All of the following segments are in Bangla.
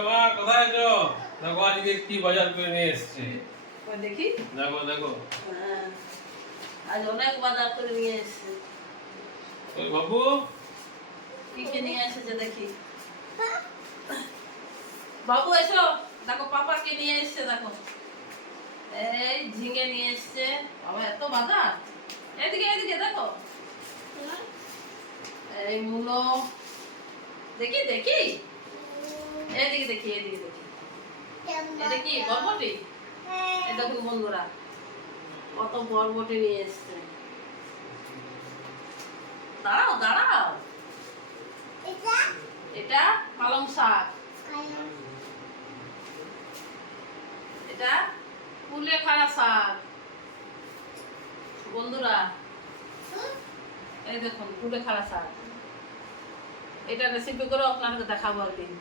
দেখো মা কোথায় আছো? দেখো আজকে কি বাজার করে নিয়ে এসছে। দেখি? দেখো দেখো। হ্যাঁ আজ অনেক বাজার করে নিয়ে এসেছে। ওই বাবু? কি কি নিয়ে এসেছে দেখি? বাবু এসো। দেখো পাপা কি নিয়ে এসেছে দেখো। এই ঝিঙে নিয়ে এসেছে। বাবা এত বাজার। এদিকে এদিকে দেখো। এই মূলো। দেখি দেখি। এদিকে দেখি এদিকে দেখি। এটা কি বরবটি? এই দেখুন বন্ধুরা কত বরবটি নিয়ে এসছে। দাঁড়াও দাঁড়াও। এটা? পালং শাক। এটা কুলে খাড়া শাক। বন্ধুরা এই দেখুন কুলে খাড়া শাক। এটা রেসিপি করে আপনাকে দেখাবো একদিন।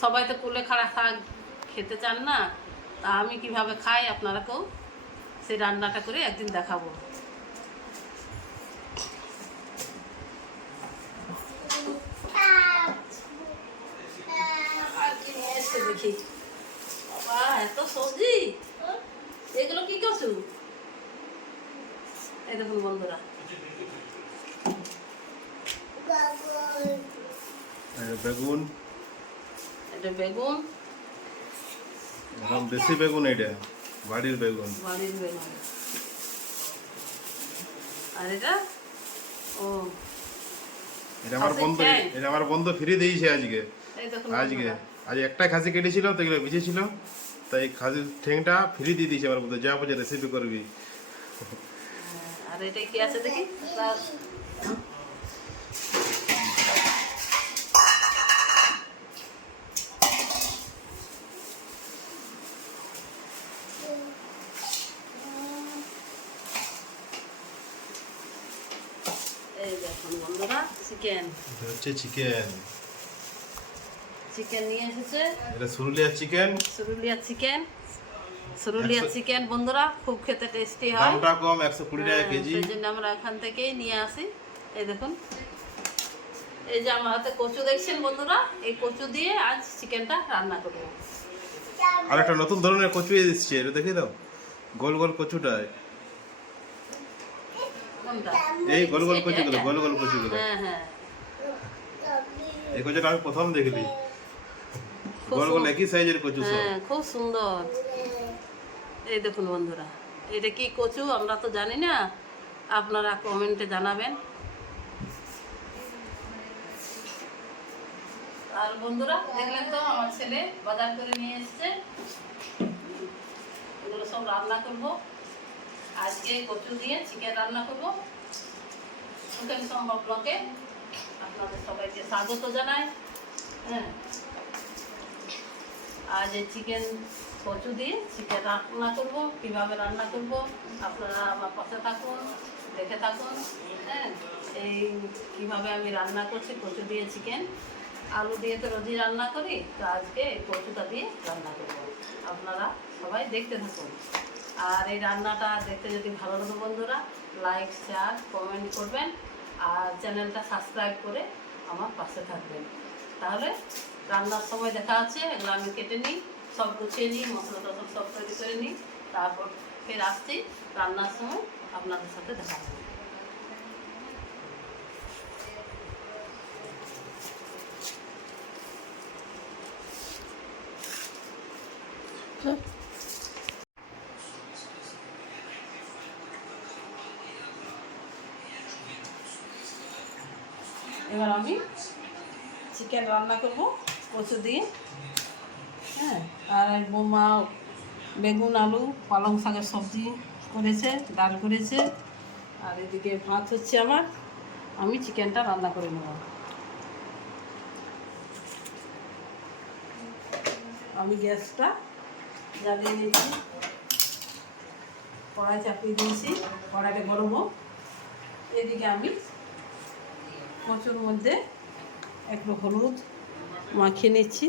সবাই তো কুলে খাড়া শাক খেতে চান না তা আমি কীভাবে খাই আপনারাকেও সেই রান্নাটা করে একদিন দেখাবো। দেখি। বাবা এত সবজি? এগুলো কি করছু? এই দেখুন বন্ধুরা। বেগুন। এটা বেগুন। একদম দেশি বেগুন এটা বাড়ির বেগুন। বাড়ির বেগুন। আর এটা? ও। এটা আমার বন্ধু এটা আমার বন্ধু ফ্রি দিয়েছে আজকে। আজকে আজ একটা খাসি কেটেছিল তো এগুলো বিছেছিল তাই খাসির ঠ্যাংটা ফ্রি দিয়ে দিয়েছে আমার বন্ধু। যা বলছে রেসিপি করবি। হ্যাঁ, আর এটা কি আছে দেখি তার এই দেখুন বন্ধুরা চিকেন। এটা হচ্ছে চিকেন। চিকেন নিয়ে এসেছে। এটা Suruliya chicken. Suruliya chicken. Suruliya chicken বন্ধুরা খুব খেতে টেস্টি হয়। দামটা কম একশো কুড়ি টাকা হ্যাঁ, কেজি। সেই জন্য আমরা এখান থেকেই নিয়ে আসি। এই দেখুন। এই যে আমার হাতে কচু দেখছেন বন্ধুরা এই কচু দিয়ে আজ চিকেনটা রান্না করব। আর একটা নতুন ধরনের কচু এসেছে এটা দেখে দাও। গোল গোল কচুটা। এই গোল গোল কচুগুলো গোল গোল কচুগুলো। হ্যাঁ হ্যাঁ। এই কচুটা আমি প্রথম দেখলি? গোল গোল একই সাইজের কচু হ্যাঁ খুব সুন্দর। এই দেখুন বন্ধুরা, এটা কি কচু আমরা তো জানি না। আপনারা কমেন্টে জানাবেন। আর বন্ধুরা, দেখলেন তো আমার ছেলে বাজার করে নিয়ে এসছে। এগুলো সব রান্না করব। আজকে কচু দিয়ে চিকেন রান্না করব। সুখেন সম্ভব ব্লকে আপনাদের সবাইকে স্বাগত জানাই। হ্যাঁ। আজ এই চিকেন কচু দিয়ে চিকেন রান্না করব, কীভাবে রান্না করব, আপনারা আমার পাশে থাকুন, দেখে থাকুন হ্যাঁ। এই কীভাবে আমি রান্না করছি, কচু দিয়ে চিকেন। আলু দিয়ে তো রোজই রান্না করি, তো আজকে কচুটা দিয়ে রান্না করব। আপনারা সবাই দেখতে থাকুন। আর এই রান্নাটা দেখতে যদি ভালো লাগে বন্ধুরা, লাইক, শেয়ার, কমেন্ট করবেন। আর চ্যানেলটা সাবস্ক্রাইব করে আমার পাশে থাকবেন। তাহলে রান্নার সময় দেখা আছে, এগুলো আমি কেটে নিই, সব গুছিয়ে নিই, মশলা টসলা সব তৈরি করে নিই, তারপর ফের আসছি, রান্নার সময় আপনাদের সাথে দেখা হবে এবার আমি চিকেন রান্না করব, কচু দিয়ে। হ্যাঁ আর বৌমা বেগুন, আলু, পালং শাকের সবজি করেছে, ডাল করেছে। আর এদিকে ভাত হচ্ছে আমার, আমি চিকেনটা রান্না করে নেব। আমি গ্যাসটা জ্বালিয়ে নিয়েছি। কড়াই চাপিয়ে দিয়েছি, কড়াইটা গরম হোক। এদিকে আমি কচুর মধ্যে একটু হলুদ মাখিয়ে নিচ্ছি।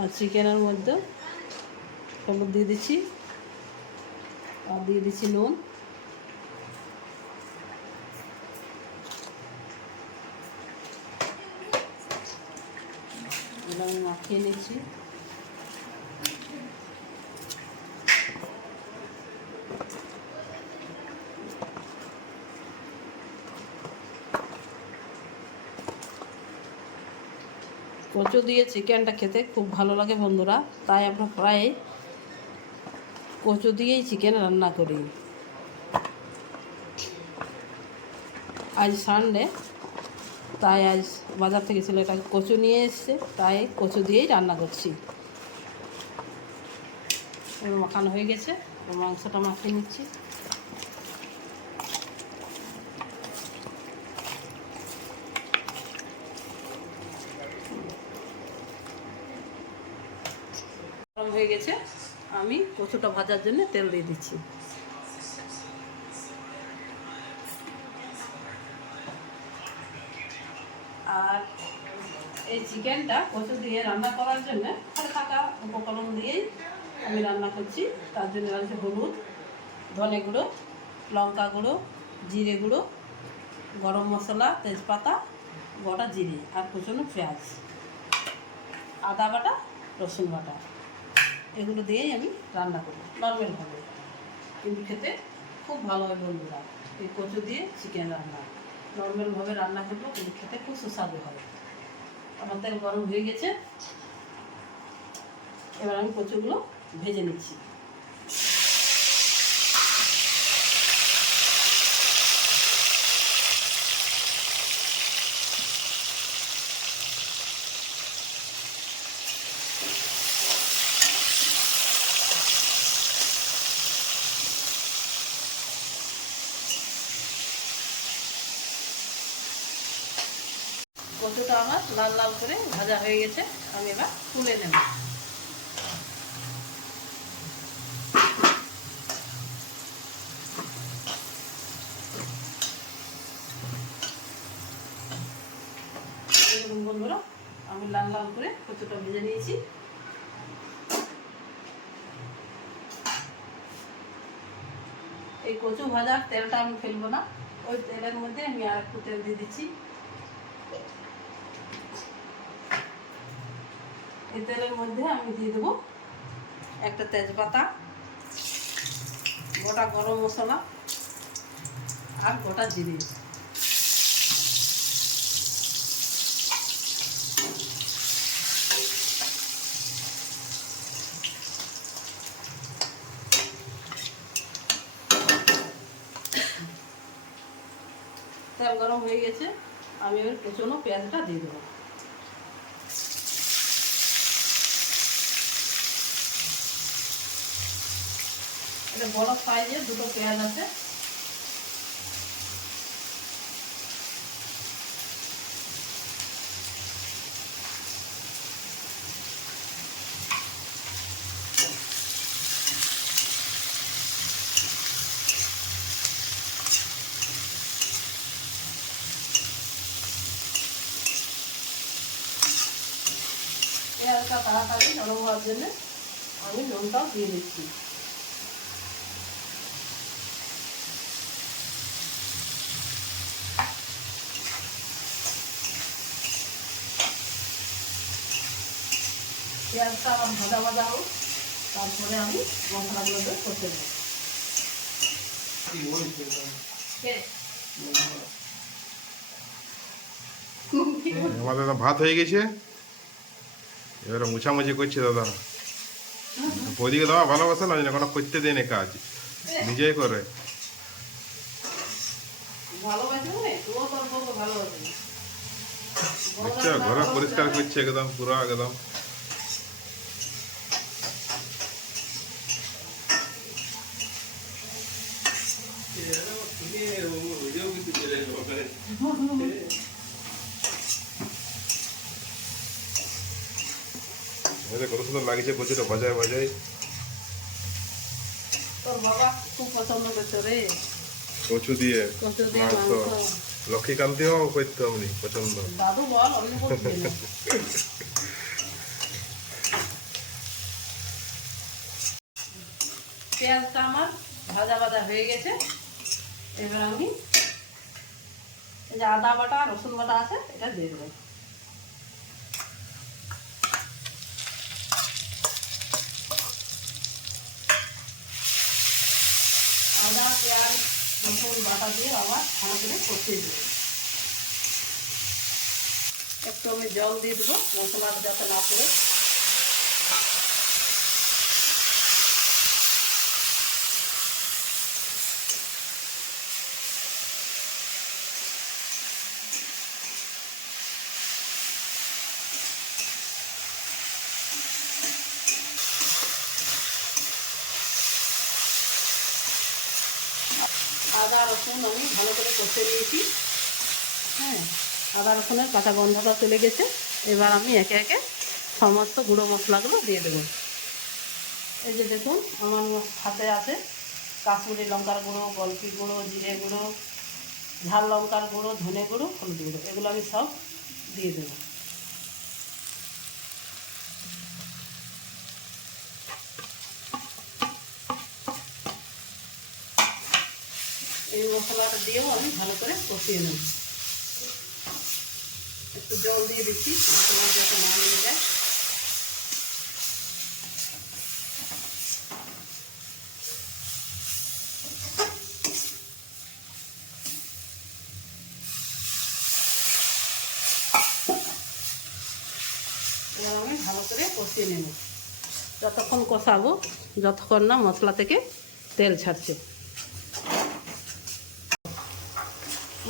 আর চিকেনের মধ্যে হলুদ দিয়ে দিচ্ছি। আর দিয়ে দিচ্ছি নুন। মাখিয়ে নিচ্ছি। কচু দিয়ে চিকেনটা খেতে খুব ভালো লাগে বন্ধুরা। তাই আমরা প্রায় কচু দিয়েই চিকেন রান্না করি। আজ সানডে, তাই আজ বাজার থেকে ছেলেটা কচু নিয়ে এসছে, তাই কচু দিয়েই রান্না করছি। মাখানো হয়ে গেছে মাংসটা মাখিয়ে নিচ্ছি গরম হয়ে গেছে। আমি কচুটা ভাজার জন্য তেল দিয়ে দিচ্ছি। আর এই চিকেনটা কচু দিয়ে রান্না করার জন্য থাকা উপকরণ দিয়েই আমি রান্না করছি। তার জন্য লাগছে হলুদ, ধনে গুঁড়ো, লঙ্কা গুঁড়ো, জিরে গুঁড়ো, গরম মশলা, তেজপাতা, গোটা জিরে আর কুচনো পেঁয়াজ। আদা বাটা, রসুন বাটা। এগুলো দিয়েই আমি রান্না করি নর্মালভাবে কিন্তু খেতে খুব ভালো হয় বন্ধুরা। এই কচু দিয়ে চিকেন রান্না। নর্মালভাবে রান্না করব কিন্তু খেতে খুব সুস্বাদু হবে আমার তেল গরম হয়ে গেছে। এবার আমি কচুগুলো ভেজে নিচ্ছি। কচুটা আমার? লাল লাল করে ভাজা হয়ে গেছে। আমি এবার তুলে নেব। বন্ধুরা, আমি লাল লাল করে কচুটা ভেজে নিয়েছি। এই কচু ভাজার তেলটা আমি ফেলব না। ওই তেলের মধ্যে আমি আর একটু তেল দিয়ে দিচ্ছি। তেলের মধ্যে আমি দিয়ে দেবো একটা তেজপাতা, গোটা গরম মশলা আর গোটা জিরে। তেল গরম হয়ে গেছে, আমি ওর কুচনো পেঁয়াজটা দিয়ে দেবো। এটা বড় সাইজের দুটো পেঁয়াজ আছে পেঁয়াজটা তাড়াতাড়ি নরম হওয়ার জন্য আমি নুনটাও দিয়ে দিচ্ছি পেঁয়াজটা আমার ভাজা ভাজা হোক তারপরে আমি করতে দেবো। আমাদের দাদা ভাত হয়ে গেছে। এবারে মুছামুছি করছে দাদা। ওইদিকে দাদা ভালোবাসে না কোনো করতে দেয় না কাজ। নিজেই করে। মানে বুঝছ ঘরে পরিষ্কার করছে একদম পুরো একদম ভিডিও কিন্তু চলে যাবে এদের কত সুন্দর লাগছে প্রচুর বাজায় বাজায়। তোর বাবা খুব পছন্দ করছে রে। কচু দিয়ে মাংস। মাংস। লক্ষ্মীকান্তিও করতো আমি পছন্দ। দাদু বল অন্য পেঁয়াজটা আমার ভাজা ভাজা হয়ে গেছে। এবার আমি যে আদা বাটা আর রসুন বাটা আছে, এটা দিয়ে দেবো। আদা, পেঁয়াজ, রসুন বাটা দিয়ে আবার ভালো করে কষিয়ে দেবো একটু আমি জল দিয়ে দেবো মশলা যাতে না করে আদা, রসুন আমি ভালো করে কষে নিয়েছি। হ্যাঁ আদা, রসুনের কাঁচা গন্ধটা চলে গেছে। এবার আমি একে একে সমস্ত গুঁড়ো মশলাগুলো দিয়ে দেবো। এই যে দেখুন, আমার হাতে আছে কাশ্মীরি লঙ্কার গুঁড়ো গলকি গুঁড়ো, জিরে গুঁড়ো, ঝাল লঙ্কার গুঁড়ো, ধনে গুঁড়ো, হলুদ গুঁড়ো। এগুলো আমি সব দিয়ে দেবো। মশলাটা দিয়েও আমি ভালো করে কষিয়ে নেব। একটু জল দিয়ে দিচ্ছি মশলা যাতে না নিয়ে যায়। এবার আমি ভালো করে কষিয়ে নেব। যতক্ষণ কষাবো, যতক্ষণ না মশলা থেকে তেল ছাড়ছে।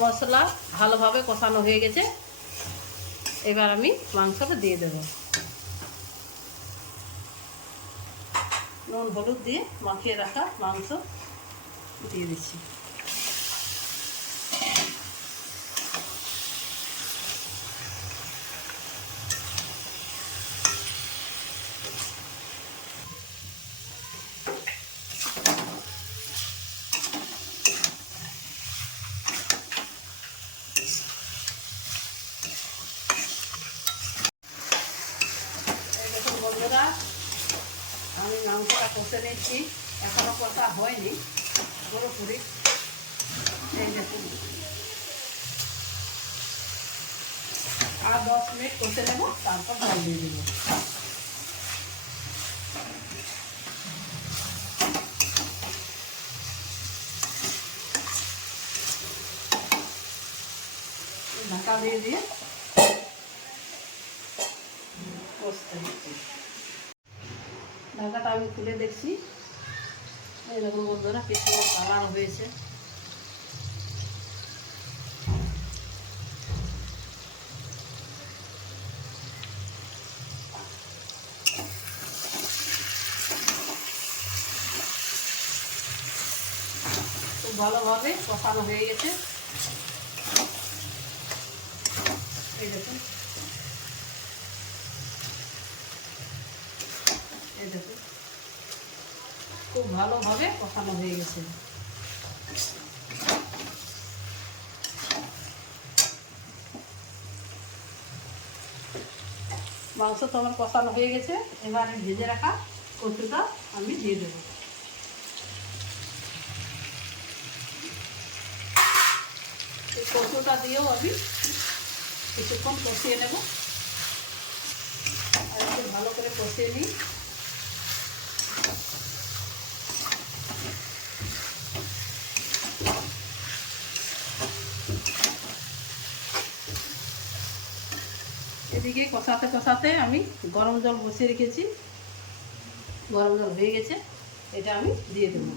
মশলা ভালোভাবে কষানো হয়ে গেছে। এবার আমি মাংসটা দিয়ে দেব। নুন, হলুদ দিয়ে মাখিয়ে রাখা মাংস দিয়ে দিচ্ছি এই দেখুন বন্ধুরা আমি মাংসটা কষে নিচ্ছি এখনও কষা হয়নি পুরোপুরি এই দেখুন আর দশ মিনিট কষে নেব, তারপর জল দিয়ে দেবো। ঢাকা দিয়ে দিয়ে কষতে হচ্ছে ঢাকাটা আমি খুলে দেখছি। এরকম বন্ধুরা, কি সুন্দর কালার হয়েছে। ভালোভাবে কষানো হয়ে গেছে। এই দেখুন। এই দেখুন। খুব ভালোভাবে কষানো হয়ে গেছে। মাংস তো আমার কষানো হয়ে গেছে। এবার ভেজে রাখা কচুটা আমি দিয়ে দেবো এই কচুটা দিয়েও আমি কিছুক্ষণ কষিয়ে নেব। আর একটু ভালো করে কষিয়ে নিই। এদিকে কষাতে কষাতে আমি গরম জল বসিয়ে রেখেছি। গরম জল হয়ে গেছে, এটা আমি দিয়ে দেবো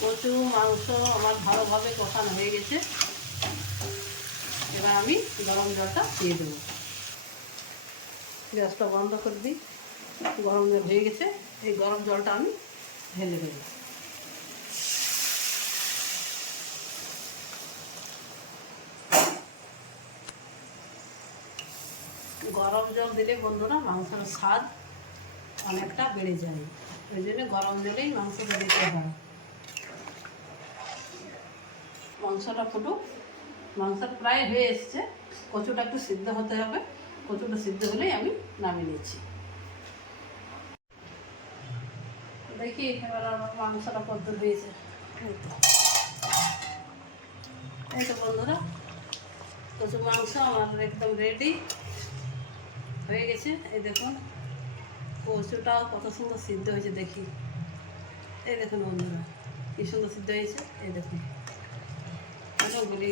কচু মাংস আমার ভালোভাবে কষানো হয়ে গেছে। এবার আমি গরম জলটা দিয়ে দেবো। গ্যাসটা বন্ধ করে দিই। গরম জল হয়ে গেছে। এই গরম জলটা আমি ঢেলে দেবো। গরম জল দিলে বন্ধুরা মাংসের স্বাদ অনেকটা বেড়ে যায়। ওই জন্য গরম জলেই মাংসটা দিতে হয়। মাংসটা ফুটুক। মাংসটা প্রায় হয়ে এসছে। কচুটা একটু সিদ্ধ হতে হবে। কচুটা সিদ্ধ হলেই আমি নামিয়ে নিচ্ছি। দেখি এবার আমার মাংসটা কত হয়েছে। এই তো। বন্ধুরা, কচু মাংস আমার একদম রেডি হয়ে গেছে। এই দেখুন, কচুটাও কত সুন্দর সিদ্ধ হয়েছে দেখি। এই দেখুন বন্ধুরা, কি সুন্দর সিদ্ধ হয়েছে। এই দেখুন। একদম গলে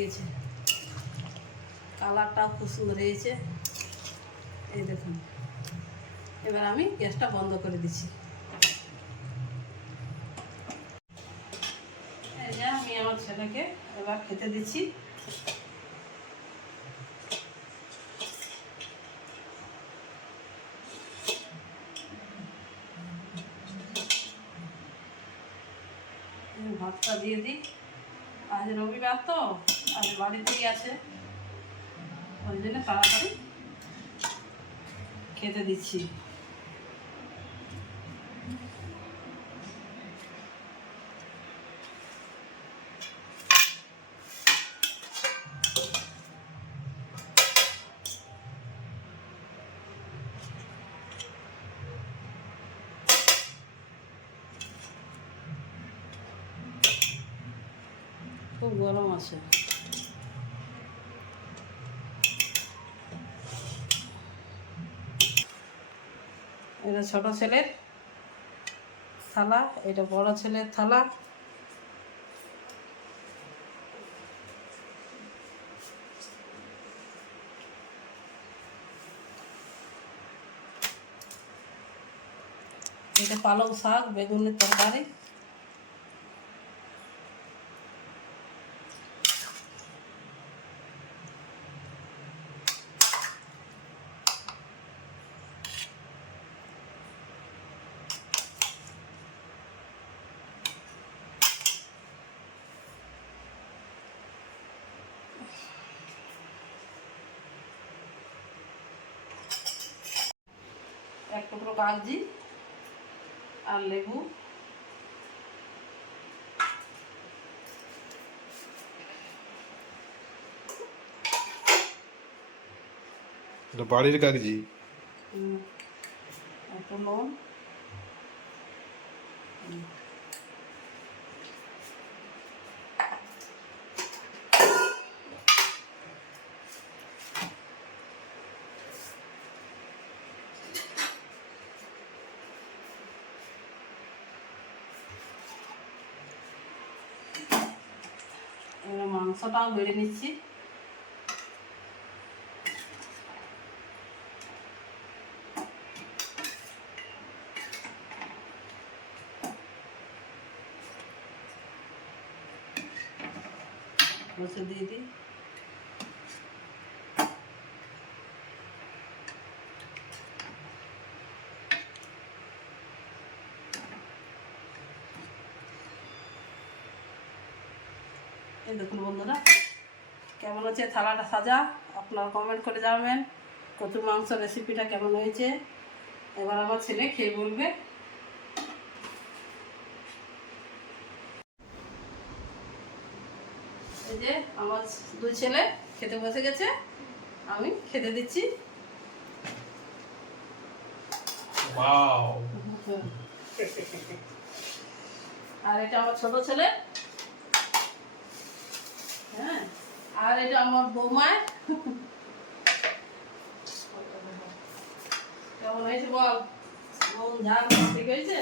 কালারটাও খুব সুন্দর হয়েছে এই দেখুন। এবার আমি গ্যাসটা বন্ধ করে দিচ্ছি। আমি আমার ছেলেকে এবার খেতে দিচ্ছি। ভাতটা দিয়ে দিই। আজ রবিবার তো আজ বাড়িতেই আছে। ওই জন্য তাড়াতাড়ি খেতে দিচ্ছি। খুব গরম আছে। এটা ছোট ছেলের থালা, এটা বড় ছেলের থালা। এটা পালং শাক, বেগুনের তরকারি। এক টুকরো কাগজি আর লেবু। এটা বাড়ির কাগজি একটু নুন এবার মাংসটাও বেড়ে নিচ্ছি। বসে দিয়ে দিই এই দেখুন বন্ধুরা কেমন হচ্ছে? থালাটা সাজা আপনারা কমেন্ট করে জানাবেন কচু মাংস রেসিপিটা কেমন হয়েছে। এবার আমার ছেলে খেয়ে বলবে। এই যে আমার দুই ছেলে খেতে বসে গেছে আমি খেতে দিচ্ছি। আর এটা আমার ছোট ছেলে। হ্যাঁ আর এটা আমার বৌমায় কেমন হয়েছে বল? বউ ঝাল ঠিক হয়েছে?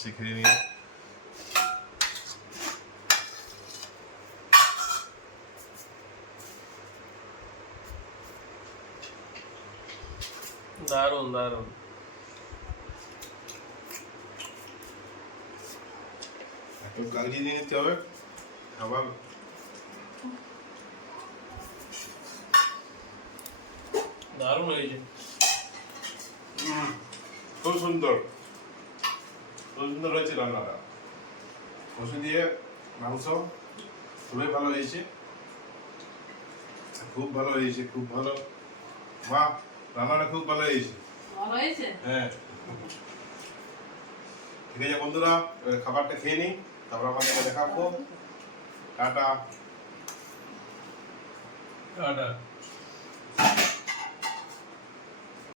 শিখে নিয়ে। দারুণ দারুণ। কাগজি নিয়ে নিতে হবে। আবার দারুণ হয়েছে। হুম, খুব সুন্দর। খুব সুন্দর হয়েছে রান্নাটা। কষু দিয়ে মাংস খুবই ভালো হয়েছে। খুব ভালো হয়েছে খুব ভালো। বাহ রান্নাটা খুব ভালো হয়েছে। হ্যাঁ। ঠিক আছে বন্ধুরা খাবারটা খেয়ে নিই। তারপর আমাকে দেখাবো। টাটা। টাটা।